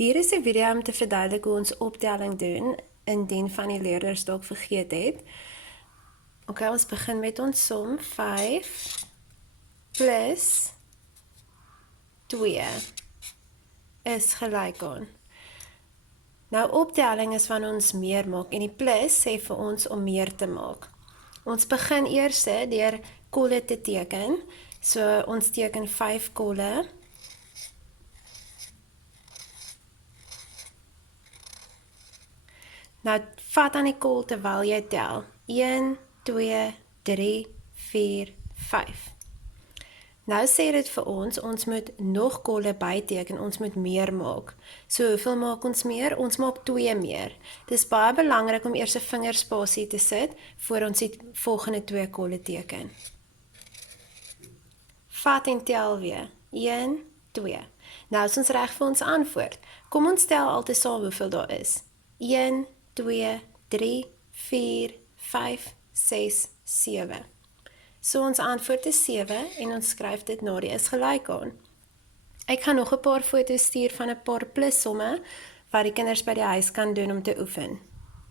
Hier is 'n video om te verduidelik hoe ons optelling doen, indien van die leerders dalk vergeet het. Ok, ons begin met ons som 5 plus 2 is gelyk aan. Nou optelling is wanneer ons meer maak en die plus sê vir ons om meer te maak. Ons begin eers deur kolle te teken. So ons teken 5 kolle. Nou vat aan die kol terwyl jy tel. 1, 2, 3, 4, 5. Nou sê dit vir ons moet nog kolle byteken, ons moet meer maak. So hoeveel maak ons meer? Ons maak 2 meer. Dis baie belangrik om eers 'n vingerspasie te sit, voor ons die volgende 2 kolle teken. Vat en tel weer. 1, 2. Nou is ons reg vir ons antwoord. Kom ons tel altesaam hoeveel daar is. 1, 2, 3, 4, 5, 6, 7. So ons antwoord is 7 en ons skryf dit na die is gelyk aan. Ek gaan nog 'n paar foto's stuur van 'n paar plussomme wat die kinders by die huis kan doen om te oefen.